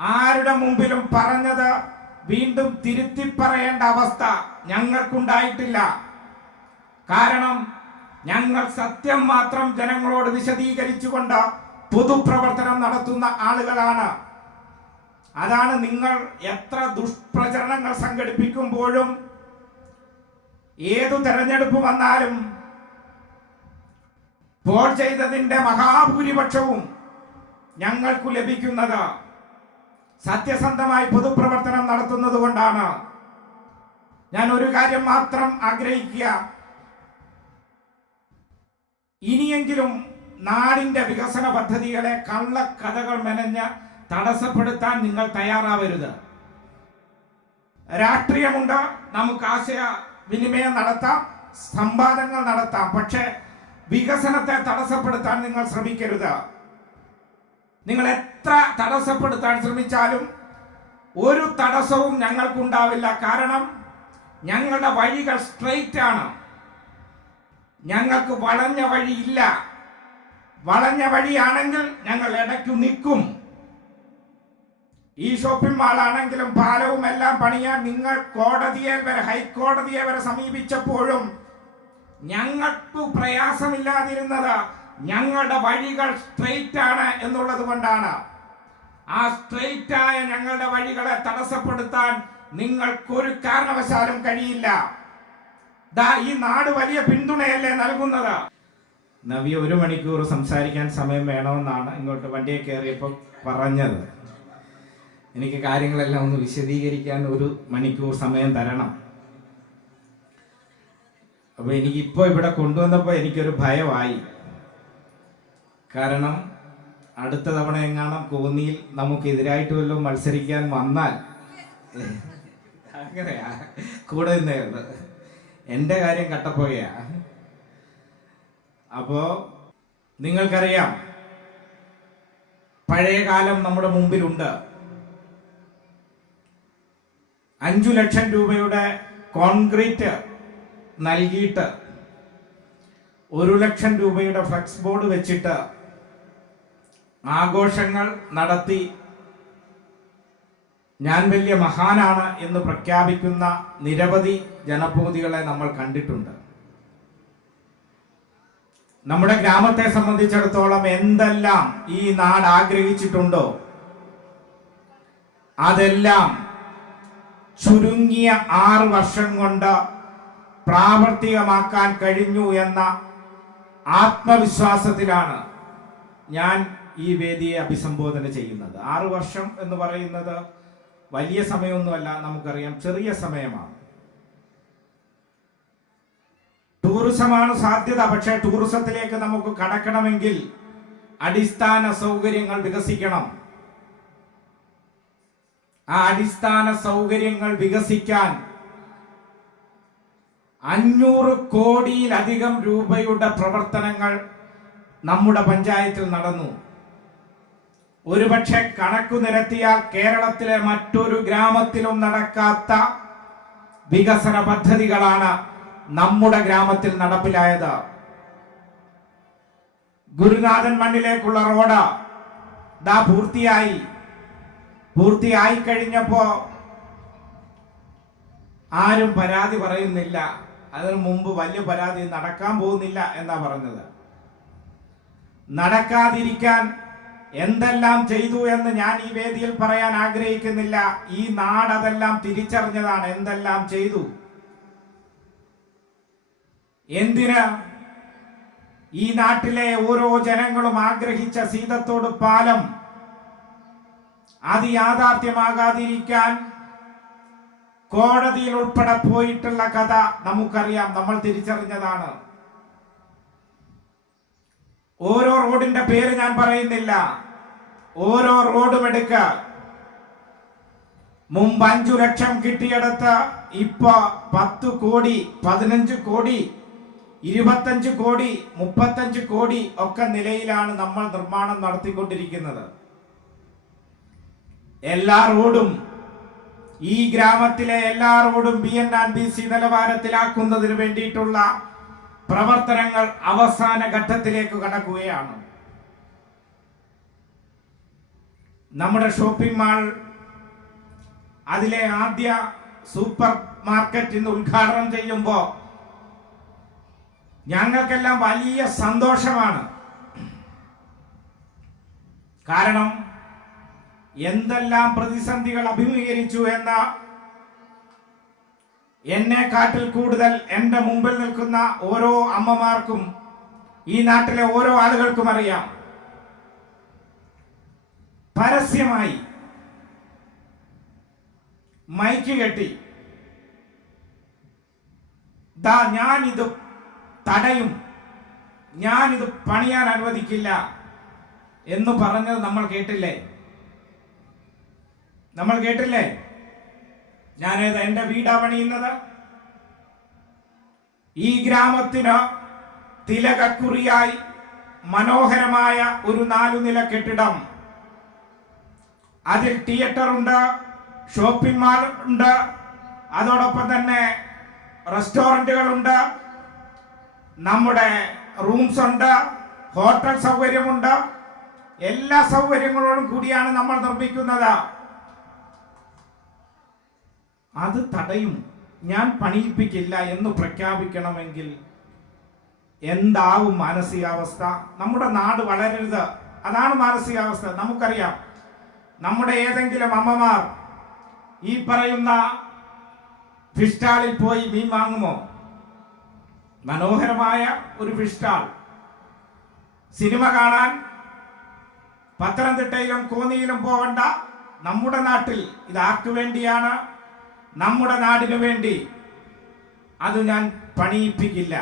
ആരുടെ മുമ്പിലും പറഞ്ഞത് വീണ്ടും തിരുത്തി പറയേണ്ട അവസ്ഥ ഞങ്ങൾക്കുണ്ടായിട്ടില്ല. കാരണം ഞങ്ങൾ സത്യം മാത്രം ജനങ്ങളോട് വിശദീകരിച്ചുകൊണ്ട് പൊതുപ്രവർത്തനം നടത്തുന്ന ആളുകളാണ്. അതാണ് നിങ്ങൾ എത്ര ദുഷ്പ്രചരണങ്ങൾ സംഘടിപ്പിക്കുമ്പോഴും ഏതു തെരഞ്ഞെടുപ്പ് വന്നാലും പോൾ ചെയ്തതിന്റെ മഹാഭൂരിപക്ഷവും ഞങ്ങൾക്ക് ലഭിക്കുന്നത് സത്യസന്ധമായി പൊതുപ്രവർത്തനം നടത്തുന്നത് കൊണ്ടാണ്. ഞാൻ ഒരു കാര്യം മാത്രം ആഗ്രഹിക്കുക, ഇനിയെങ്കിലും നാടിന്റെ വികസന പദ്ധതികളെ കള്ളക്കഥകൾ മെനഞ്ഞ് തടസ്സപ്പെടുത്താൻ നിങ്ങൾ തയ്യാറാവരുത്. രാഷ്ട്രീയമുണ്ട്, നമുക്ക് ആശയ വിനിമയം നടത്താം, സംവാദങ്ങൾ നടത്താം, പക്ഷേ വികസനത്തെ തടസ്സപ്പെടുത്താൻ നിങ്ങൾ ശ്രമിക്കരുത്. നിങ്ങൾ എത്ര തടസ്സപ്പെടുത്താൻ ശ്രമിച്ചാലും ഒരു തടസ്സവും ഞങ്ങൾക്കുണ്ടാവില്ല. കാരണം ഞങ്ങളുടെ വഴികൾ സ്ട്രെയിറ്റ് ആണ്. ഞങ്ങൾക്ക് വളഞ്ഞ വഴിയില്ല. വളഞ്ഞ വഴിയാണെങ്കിൽ ഞങ്ങൾ ഇടയ്ക്കു നിൽക്കും. ഈ ഷോപ്പിംഗ് മാളാണെങ്കിലും പാലവും എല്ലാം പണിയാൻ നിങ്ങൾ കോടതിയെ വരെ, ഹൈക്കോടതിയെ വരെ സമീപിച്ചപ്പോഴും ഞങ്ങൾക്ക് പ്രയാസമില്ലാതിരുന്നത് ഞങ്ങളുടെ വഴികൾ സ്ട്രെയിറ്റ് ആണ് എന്നുള്ളത് കൊണ്ടാണ്. ആ സ്ട്രെയിറ്റ് ആയ ഞങ്ങളുടെ വഴികളെ തടസ്സപ്പെടുത്താൻ നിങ്ങൾക്കൊരു കാരണവശാലും കഴിയില്ല. ഈ നാട് വലിയ പിന്തുണയല്ലേ നൽകുന്നത്. നവ്യ 1 മണിക്കൂർ സംസാരിക്കാൻ സമയം വേണമെന്നാണ് ഇങ്ങോട്ട് വണ്ടിയെ കയറിയപ്പോൾ പറഞ്ഞത്. എനിക്ക് കാര്യങ്ങളെല്ലാം ഒന്ന് വിശദീകരിക്കാൻ 1 മണിക്കൂർ സമയം തരണം. അപ്പോൾ എനിക്കിപ്പോൾ ഇവിടെ കൊണ്ടുവന്നപ്പോൾ എനിക്കൊരു ഭയമായി. കാരണം അടുത്ത തവണ എങ്ങാനും കോന്നിയിൽ നമുക്കെതിരായിട്ട് വല്ലതും മത്സരിക്കാൻ വന്നാൽ അങ്ങനെയാ കൂടെ നിന്നേത്. എൻ്റെ കാര്യം കട്ടപ്പോകയാ. അപ്പോ നിങ്ങൾക്കറിയാം, പഴയ കാലം നമ്മുടെ മുമ്പിലുണ്ട്. 5 ലക്ഷം രൂപയുടെ കോൺക്രീറ്റ് നൽകിയിട്ട് 1 ലക്ഷം രൂപയുടെ ഫ്ലെക്സ് ബോർഡ് വെച്ചിട്ട് ആഘോഷങ്ങൾ നടത്തി ഞാൻ വലിയ മഹാനാണ് എന്ന് പ്രഖ്യാപിക്കുന്ന നിരവധി ജനപ്രതിനിധികളെ നമ്മൾ കണ്ടിട്ടുണ്ട്. നമ്മുടെ ഗ്രാമത്തെ സംബന്ധിച്ചിടത്തോളം എന്തെല്ലാം ഈ നാട് ആഗ്രഹിച്ചിട്ടുണ്ടോ അതെല്ലാം ചുരുങ്ങിയ 6 വർഷം കൊണ്ട് പ്രാവർത്തികമാക്കാൻ കഴിഞ്ഞു എന്ന ആത്മവിശ്വാസത്തിലാണ് ഞാൻ ഈ വേദിയെ അഭിസംബോധന ചെയ്യുന്നത്. 6 വർഷം എന്ന് പറയുന്നത് വലിയ സമയമൊന്നുമല്ല, നമുക്കറിയാം, ചെറിയ സമയമാണ്. ടൂറിസമാണ് സാധ്യത. പക്ഷേ ടൂറിസത്തിലേക്ക് നമുക്ക് കടക്കണമെങ്കിൽ അടിസ്ഥാന സൗകര്യങ്ങൾ വികസിക്കണം. ആ അടിസ്ഥാന സൗകര്യങ്ങൾ വികസിക്കാൻ 500 കോടിയിലധികം രൂപയുടെ പ്രവർത്തനങ്ങൾ നമ്മുടെ പഞ്ചായത്തിൽ നടന്നു. ഒരുപക്ഷെ കണക്കു നിരത്തിയാൽ കേരളത്തിലെ മറ്റൊരു ഗ്രാമത്തിലും നടക്കാത്ത വികസന പദ്ധതികളാണ് നമ്മുടെ ഗ്രാമത്തിൽ നടപ്പിലായത്. ഗുരുനാഥൻ മണ്ണിലേക്കുള്ള റോഡ് പൂർത്തിയായി കഴിഞ്ഞപ്പോ ആരും പരാതി പറയുന്നില്ല. അതിനു മുമ്പ് വലിയ പരാതി നടക്കാൻ പോകുന്നില്ല എന്നാ പറഞ്ഞത്. നടക്കാതിരിക്കാൻ എന്തെല്ലാം ചെയ്തു എന്ന് ഞാൻ ഈ വേദിയിൽ പറയാൻ ആഗ്രഹിക്കുന്നില്ല. ഈ നാട് അതെല്ലാം തിരിച്ചറിഞ്ഞതാണ്. എന്തെല്ലാം ചെയ്തു, എന്തിന് ഈ നാട്ടിലെ ഓരോ ജനങ്ങളും ആഗ്രഹിച്ച സീതത്തോട് പാലം അത് യാഥാർത്ഥ്യമാകാതിരിക്കാൻ കോടതിയിൽ ഉൾപ്പെടെ പോയിട്ടുള്ള കഥ നമുക്കറിയാം. നമ്മൾ തിരിച്ചറിഞ്ഞതാണ്. ഓരോ റോഡിന്റെ പേര് ഞാൻ പറയുന്നില്ല. ഓരോ റോഡും എടുക്ക. മുമ്പ് 5 ലക്ഷം കിട്ടിയെടുത്ത് ഇപ്പൊ 10 കോടി, 15 കോടി, 25 കോടി, 35 കോടി ഒക്കെ നിലയിലാണ് നമ്മൾ നിർമ്മാണം നടത്തിക്കൊണ്ടിരിക്കുന്നത്. എല്ലാ റോഡും, ഈ ഗ്രാമത്തിലെ എല്ലാ റോഡും BNBC നിലവാരത്തിലാക്കുന്നതിന് വേണ്ടിയിട്ടുള്ള പ്രവർത്തനങ്ങൾ അവസാന ഘട്ടത്തിലേക്ക് കടക്കുകയാണ്. നമ്മുടെ ഷോപ്പിംഗ് മാൾ അതിലെ ആദ്യ സൂപ്പർ മാർക്കറ്റ് ഇന്ന് ഉദ്ഘാടനം ചെയ്യുമ്പോൾ ഞങ്ങൾക്കെല്ലാം വലിയ സന്തോഷമാണ്. കാരണം എന്തെല്ലാം പ്രതിസന്ധികൾ അഭിമുഖീകരിച്ചു എന്ന എന്നെക്കാട്ടിൽ കൂടുതൽ എൻ്റെ മുമ്പിൽ നിൽക്കുന്ന ഓരോ അമ്മമാർക്കും ഈ നാട്ടിലെ ഓരോ ആളുകൾക്കും അറിയാം. പരസ്യമായി മൈക്ക് കെട്ടി ഞാനിത് തടയും, ഞാനിത് പണിയാൻ അനുവദിക്കില്ല എന്ന് പറഞ്ഞത് നമ്മൾ കേട്ടില്ലേ? ഞാനേത് എൻ്റെ വീടാ പണിയുന്നത്? ഈ ഗ്രാമത്തിന് തിലകക്കുറിയായി മനോഹരമായ ഒരു 4 നില കെട്ടിടം, അതിൽ തിയേറ്റർ ഉണ്ട്, ഷോപ്പിംഗ് മാൾ ഉണ്ട്, അതോടൊപ്പം തന്നെ റെസ്റ്റോറന്റുകളുണ്ട്, നമ്മുടെ റൂംസ് ഉണ്ട്, ഹോട്ടൽ സൗകര്യമുണ്ട്. എല്ലാ സൗകര്യങ്ങളോടും കൂടിയാണ് നമ്മൾ നിർമ്മിക്കുന്നത്. അത് തടയും, ഞാൻ പണിയിപ്പിക്കില്ല എന്ന് പ്രഖ്യാപിക്കണമെങ്കിൽ എന്താവും മാനസികാവസ്ഥ? നമ്മുടെ നാട് വളരരുത്, അതാണ് മാനസികാവസ്ഥ. നമുക്കറിയാം, നമ്മുടെ ഏതെങ്കിലും അമ്മമാർ ഈ പറയുന്ന ഫിഷ് സ്റ്റാളിൽ പോയി മീൻ വാങ്ങുമോ? മനോഹരമായ ഒരു ഫിഷ് സ്റ്റാൾ. സിനിമ കാണാൻ പത്തനംതിട്ടയിലും കോന്നിയിലും പോകണ്ട, നമ്മുടെ നാട്ടിൽ ഇത് ആർക്കു വേണ്ടിയാണ്? നമ്മുടെ നാടിനു വേണ്ടി. അത് ഞാൻ പണിയിപ്പിക്കില്ല.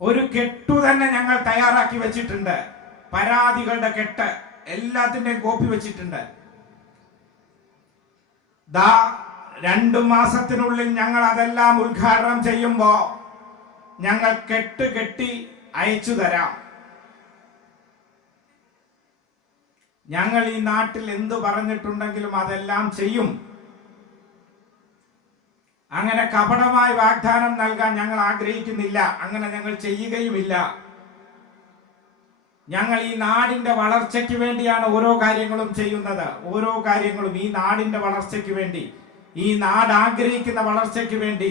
ഒരു കെട്ടു തന്നെ ഞങ്ങൾ തയ്യാറാക്കി വെച്ചിട്ടുണ്ട്. പരാതികളുടെ കെട്ട്, എല്ലാത്തിന്റെയും കോപ്പി വെച്ചിട്ടുണ്ട്. 2 മാസത്തിനുള്ളിൽ ഞങ്ങൾ അതെല്ലാം ഉദ്ഘാടനം ചെയ്യുമ്പോ ഞങ്ങൾ കെട്ടി അയച്ചു തരാം. ഞങ്ങൾ ഈ നാട്ടിൽ എന്തു പറഞ്ഞിട്ടുണ്ടെങ്കിലും അതെല്ലാം ചെയ്യും. അങ്ങനെ കപടമായ വാഗ്ദാനം നൽകാൻ ഞങ്ങൾ ആഗ്രഹിക്കുന്നില്ല. അങ്ങനെ ഞങ്ങൾ ചെയ്യുകയുമില്ല. ഞങ്ങൾ ഈ നാടിന്റെ വളർച്ചയ്ക്ക് വേണ്ടിയാണ് ഓരോ കാര്യങ്ങളും ചെയ്യുന്നത്. ഓരോ കാര്യങ്ങളും ഈ നാടിന്റെ വളർച്ചയ്ക്ക് വേണ്ടി, ഈ നാട് ആഗ്രഹിക്കുന്ന വളർച്ചയ്ക്ക് വേണ്ടി.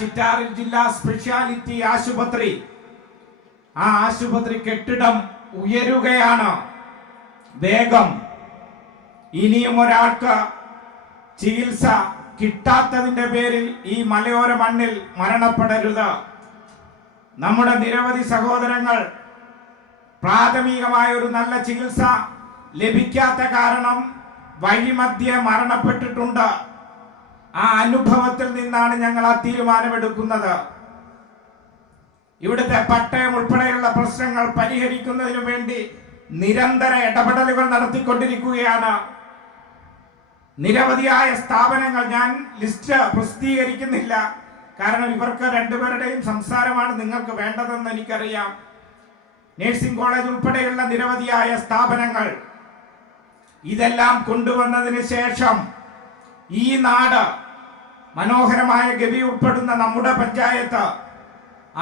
ചിറ്റാറിൽ ജില്ലാ സ്പെഷ്യാലിറ്റി ആശുപത്രി, ആ ആശുപത്രി കെട്ടിടം ഉയരുകയാണ് വേഗം. ഇനിയും ഒരാൾക്ക് ചികിത്സ കിട്ടാത്തതിന്റെ പേരിൽ ഈ മലയോര മണ്ണിൽ മരണപ്പെടരുത്. നമ്മുടെ നിരവധി സഹോദരങ്ങൾ പ്രാഥമികമായ ഒരു നല്ല ചികിത്സ ലഭിക്കാത്ത കാരണം വഴിമധ്യേ മരണപ്പെട്ടിട്ടുണ്ട്. ആ അനുഭവത്തിൽ നിന്നാണ് ഞങ്ങൾ ആ തീരുമാനമെടുക്കുന്നത്. ഇവിടുത്തെ പട്ടയം ഉൾപ്പെടെയുള്ള പ്രശ്നങ്ങൾ പരിഹരിക്കുന്നതിനു വേണ്ടി നിരന്തര ഇടപെടലുകൾ നടത്തിക്കൊണ്ടിരിക്കുകയാണ്. നിരവധിയായ സ്ഥാപനങ്ങൾ, ഞാൻ ലിസ്റ്റ് പ്രസിദ്ധീകരിക്കുന്നില്ല, കാരണം ഇവർക്ക് രണ്ടുപേരുടെയും സംസാരമാണ് നിങ്ങൾക്ക് വേണ്ടതെന്ന് എനിക്കറിയാം. നഴ്സിംഗ് കോളേജ് ഉൾപ്പെടെയുള്ള നിരവധിയായ സ്ഥാപനങ്ങൾ, ഇതെല്ലാം കൊണ്ടുവന്നതിന് ശേഷം ഈ നാട്, മനോഹരമായ ഗവി ഉൾപ്പെടുന്ന നമ്മുടെ പഞ്ചായത്ത്,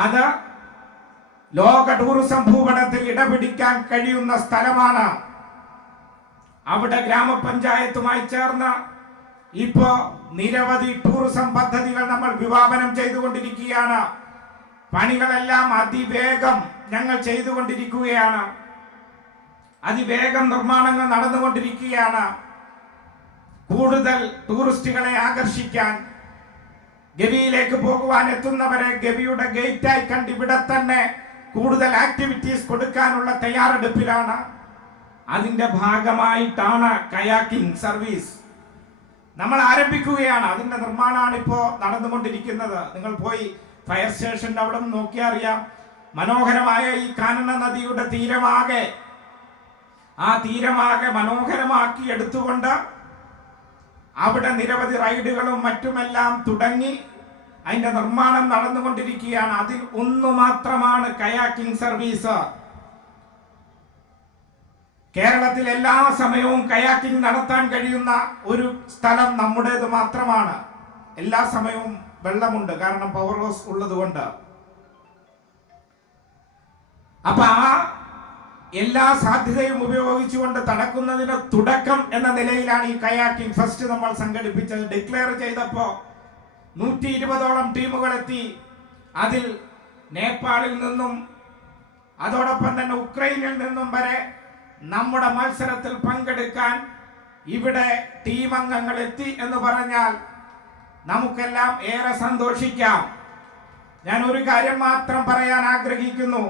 അത് ലോക ടൂറിസം ഭൂപടത്തിൽ ഇടപിടിക്കാൻ കഴിയുന്ന സ്ഥലമാണ്. അവിടെ ഗ്രാമപഞ്ചായത്തുമായി ചേർന്ന് ഇപ്പോ നിരവധി ടൂറിസം പദ്ധതികൾ നമ്മൾ വിഭാവനം ചെയ്തുകൊണ്ടിരിക്കുകയാണ്. പണികളെല്ലാം അതിവേഗം ഞങ്ങൾ ചെയ്തുകൊണ്ടിരിക്കുകയാണ്. അതിവേഗം നിർമ്മാണങ്ങൾ നടന്നുകൊണ്ടിരിക്കുകയാണ്. കൂടുതൽ ടൂറിസ്റ്റുകളെ ആകർഷിക്കാൻ, ഗവിയിലേക്ക് പോകുവാൻ എത്തുന്നവരെ ഗവിയുടെ ഗേറ്റായി കണ്ട് ഇവിടെ തന്നെ കൂടുതൽ ആക്ടിവിറ്റീസ് കൊടുക്കാനുള്ള തയ്യാറെടുപ്പിലാണ്. അതിന്റെ ഭാഗമായിട്ടാണ് കയാക്കിംഗ് സർവീസ് നമ്മൾ ആരംഭിക്കുകയാണ്. അതിന്റെ നിർമ്മാണമാണ് ഇപ്പോ നടന്നുകൊണ്ടിരിക്കുന്നത്. നിങ്ങൾ പോയി ഫയർ സ്റ്റേഷന്റെ അവിടെ നോക്കിയാൽ അറിയാം. മനോഹരമായ ഈ കാനന നദിയുടെ തീരമാകെ, ആ തീരമാകെ മനോഹരമാക്കി എടുത്തുകൊണ്ട് അവിടെ നിരവധി റൈഡുകളും മറ്റുമെല്ലാം തുടങ്ങി അതിന്റെ നിർമ്മാണം നടന്നുകൊണ്ടിരിക്കുകയാണ്. അതിൽ ഒന്നു മാത്രമാണ് കയാക്കിംഗ് സർവീസ്. കേരളത്തിൽ എല്ലാ സമയവും കയാക്കിംഗ് നടത്താൻ കഴിയുന്ന ഒരു സ്ഥലം നമ്മുടേത് മാത്രമാണ്. എല്ലാ സമയവും വെള്ളമുണ്ട്, കാരണം പവർ ഹൗസ് ഉള്ളത് കൊണ്ട്. അപ്പൊ ആ എല്ലാ സാധ്യതയും ഉപയോഗിച്ചുകൊണ്ട് തടക്കുന്നതിന് തുടക്കം എന്ന നിലയിലാണ് ഈ കയാക്കിംഗ് ഫസ്റ്റ് നമ്മൾ സംഘടിപ്പിച്ചത്. ഡിക്ലെയർ ചെയ്തപ്പോൾ 120ഓളം ടീമുകൾ എത്തി. അതിൽ നേപ്പാളിൽ നിന്നും അതോടൊപ്പം തന്നെ ഉക്രൈനിൽ നിന്നും വരെ നമ്മുടെ മത്സരത്തിൽ പങ്കെടുക്കാൻ ഇവിടെ ടീം അംഗങ്ങൾ എത്തി എന്ന് പറഞ്ഞാൽ നമുക്കെല്ലാം ഏറെ സന്തോഷിക്കാം. ഞാൻ ഒരു കാര്യം മാത്രം പറയാൻ ആഗ്രഹിക്കുന്നു.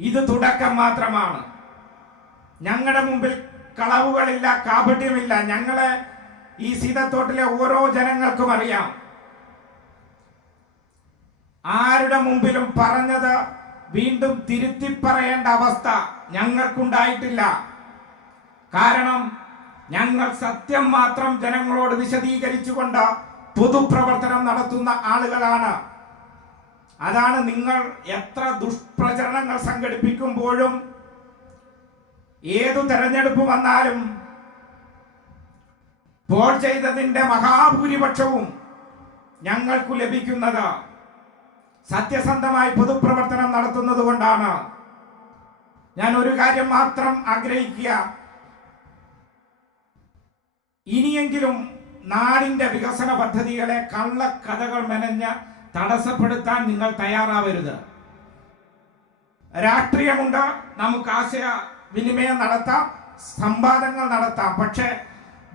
ഇത് തുടക്കം മാത്രമാണ്. ഞങ്ങളുടെ മുമ്പിൽ കളവുകളില്ല, കാപട്യമില്ല. ഞങ്ങളെ ഈ സീതത്തോട്ടിലെ ഓരോ ജനങ്ങൾക്കും അറിയാം. ആരുടെ മുമ്പിലും പറഞ്ഞത് വീണ്ടും തിരുത്തി പറയേണ്ട അവസ്ഥ ഞങ്ങൾക്കുണ്ടായിട്ടില്ല. കാരണം ഞങ്ങൾ സത്യം മാത്രം ജനങ്ങളോട് വിശദീകരിച്ചുകൊണ്ട് പൊതുപ്രവർത്തനം നടത്തുന്ന ആളുകളാണ്. അതാണ് നിങ്ങൾ എത്ര ദുഷ്പ്രചരണങ്ങൾ സംഘടിപ്പിക്കുമ്പോഴും ഏതു തെരഞ്ഞെടുപ്പ് വന്നാലും പോൾ ചെയ്തതിന്റെ മഹാഭൂരിപക്ഷവും ഞങ്ങൾക്കു ലഭിക്കുന്നത് സത്യസന്ധമായി പൊതുപ്രവർത്തനം നടത്തുന്നത് കൊണ്ടാണ്. ഞാൻ ഒരു കാര്യം മാത്രം ആഗ്രഹിക്കുക. ഇനിയെങ്കിലും നാടിന്റെ വികസന പദ്ധതികളെ കള്ളക്കഥകൾ മെനഞ്ഞ് തടസ്സപ്പെടുത്താൻ നിങ്ങൾ തയ്യാറാവരുത്. രാഷ്ട്രീയമുണ്ട്, നമുക്ക് ആശയവിനിമയം നടത്താം, സംവാദങ്ങൾ നടത്താം. പക്ഷേ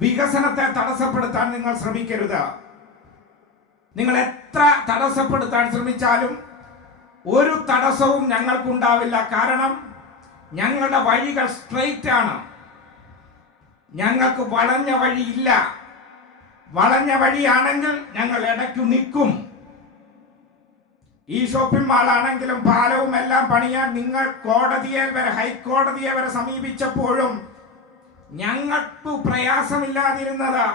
വികസനത്തെ തടസ്സപ്പെടുത്താൻ നിങ്ങൾ ശ്രമിക്കരുത്. നിങ്ങൾ എത്ര തടസ്സപ്പെടുത്താൻ ശ്രമിച്ചാലും ഒരു തടസ്സവും ഞങ്ങൾക്കുണ്ടാവില്ല. കാരണം ഞങ്ങളുടെ വഴികൾ സ്ട്രെയിറ്റ് ആണ്. ഞങ്ങൾക്ക് വളഞ്ഞ വഴിയില്ല. വളഞ്ഞ വഴിയാണെങ്കിൽ ഞങ്ങൾ ഇടയ്ക്കു നിൽക്കും. ഈ ഷോപ്പിംഗ് മാളാണെങ്കിലും പാലവും എല്ലാം പണിയാൻ നിങ്ങൾ കോടതിയെ വരെ, ഹൈക്കോടതിയെ വരെ സമീപിച്ചപ്പോഴും ഞങ്ങൾക്ക് പ്രയാസമില്ലാതിരുന്നത്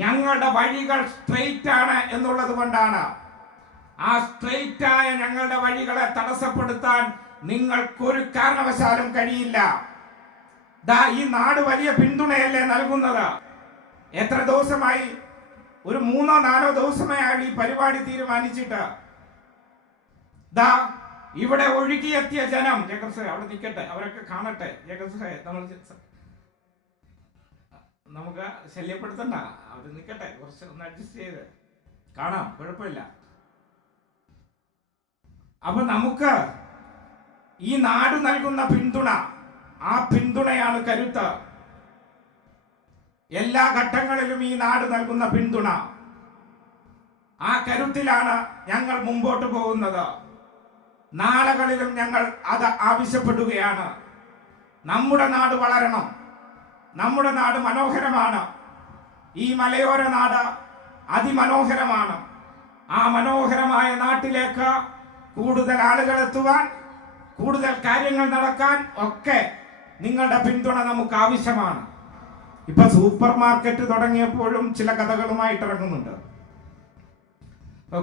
ഞങ്ങളുടെ വഴികൾ സ്ട്രെയിറ്റ് ആണ് എന്നുള്ളത് കൊണ്ടാണ്. ആ സ്ട്രെയിറ്റ് ആയ ഞങ്ങളുടെ വഴികളെ തടസ്സപ്പെടുത്താൻ നിങ്ങൾക്കൊരു കാരണവശാലും കഴിയില്ല. ഈ നാട് വലിയ പിന്തുണയല്ലേ നൽകുന്നത്. എത്ര ദിവസമായി? ഒരു 3-4 ദിവസമായി ഈ പരിപാടി തീരുമാനിച്ചിട്ട്. ഇവിടെ ഒഴുകിയെത്തിയ ജനം, അവിടെ നിൽക്കട്ടെ, അവരൊക്കെ കാണട്ടെ. നമുക്ക് ശല്യപ്പെടുത്തണ്ട, അവർ നിൽക്കട്ടെ, കുറച്ച് ഒന്ന് അഡ്ജസ്റ്റ് ചെയ്ത് കാണാം, കുഴപ്പമില്ല. അപ്പൊ നമുക്ക് ഈ നാട് നൽകുന്ന പിന്തുണ, ആ പിന്തുണയാണ് കരുത്ത്. എല്ലാ ഘട്ടങ്ങളിലും ഈ നാട് നൽകുന്ന പിന്തുണ, ആ കരുത്തിലാണ് ഞങ്ങൾ മുമ്പോട്ട് പോകുന്നത്. നാളുകളിലും ഞങ്ങൾ അത് ആവശ്യപ്പെടുകയാണ്. നമ്മുടെ നാട് വളരണം. നമ്മുടെ നാട് മനോഹരമാണ്. ഈ മലയോര നാട് അതിമനോഹരമാണ്. ആ മനോഹരമായ നാട്ടിലേക്ക് കൂടുതൽ ആളുകൾ എത്തുവാൻ, കൂടുതൽ കാര്യങ്ങൾ നടക്കാൻ ഒക്കെ നിങ്ങളുടെ പിന്തുണ നമുക്ക് ആവശ്യമാണ്. ഇപ്പൊ സൂപ്പർ മാർക്കറ്റ് തുടങ്ങിയപ്പോഴും ചില കഥകളുമായിട്ട് ഇറങ്ങുന്നുണ്ട്.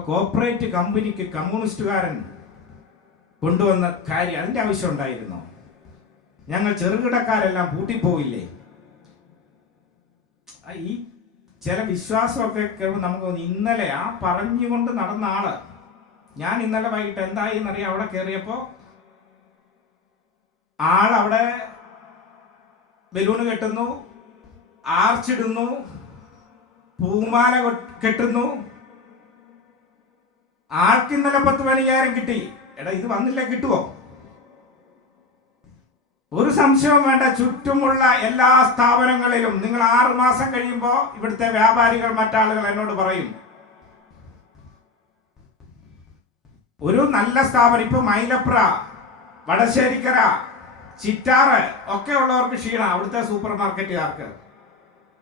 കോർപ്പറേറ്റ് കമ്പനിക്ക് കമ്മ്യൂണിസ്റ്റുകാരൻ കൊണ്ടുവന്ന കാര്യം, അതിന്റെ ആവശ്യം ഉണ്ടായിരുന്നോ? ഞങ്ങൾ ചെറുകിടക്കാരെല്ലാം പൂട്ടിപ്പോയില്ലേ? ഈ ചില വിശ്വാസമൊക്കെ നമുക്ക് ഇന്നലെ ആ പറഞ്ഞുകൊണ്ട് നടന്ന ആള്, ഞാൻ ഇന്നലെ വൈകിട്ട് എന്തായി എന്നറിയാം. അവിടെ കയറിയപ്പോ ആളവിടെ ബലൂണ് കെട്ടുന്നു, ആർച്ചിടുന്നു, പൂമാല കെട്ടുന്നു. ആൾക്ക് ഇന്നലെ 10,000 കിട്ടി. എടാ, ഇത് വന്നില്ല, കിട്ടുവോ? ഒരു സംശയവും വേണ്ട. ചുറ്റുമുള്ള എല്ലാ സ്ഥാപനങ്ങളിലും നിങ്ങൾ 6 മാസം കഴിയുമ്പോൾ ഇവിടുത്തെ വ്യാപാരികൾ, മറ്റാളുകൾ എന്നോട് പറയും, ഒരു നല്ല സ്ഥാപനം ഇപ്പൊ മൈലപ്ര, വടശ്ശേരിക്കര, ചിറ്റാറ് ഒക്കെ ഉള്ളവർക്ക് ക്ഷീണം അവിടുത്തെ സൂപ്പർ മാർക്കറ്റുകാർക്ക്.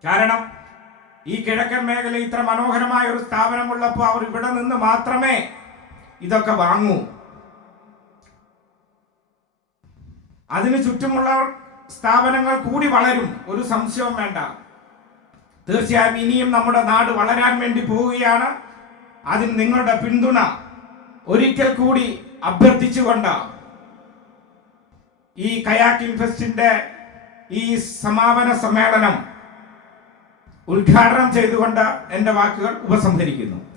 കാരണം ഈ കിഴക്കൻ മേഖല ഇത്ര മനോഹരമായ ഒരു സ്ഥാപനമുള്ളപ്പോൾ അവർ ഇവിടെ നിന്ന് മാത്രമേ ഇതൊക്കെ വാങ്ങൂ. അതിന് ചുറ്റുമുള്ള സ്ഥാപനങ്ങൾ കൂടി വളരും, ഒരു സംശയവും വേണ്ട. തീർച്ചയായും ഇനിയും നമ്മുടെ നാട് വളരാൻ വേണ്ടി പോവുകയാണ്. അതിന് നിങ്ങളുടെ പിന്തുണ ഒരിക്കൽ കൂടി അഭ്യർത്ഥിച്ചുകൊണ്ട് ഈ കയാക്കിംഗ് ഫെസ്റ്റിന്റെ ഈ സമാപന സമ്മേളനം ഉദ്ഘാടനം ചെയ്തുകൊണ്ട് എൻ്റെ വാക്കുകൾ ഉപസംഹരിക്കുന്നു.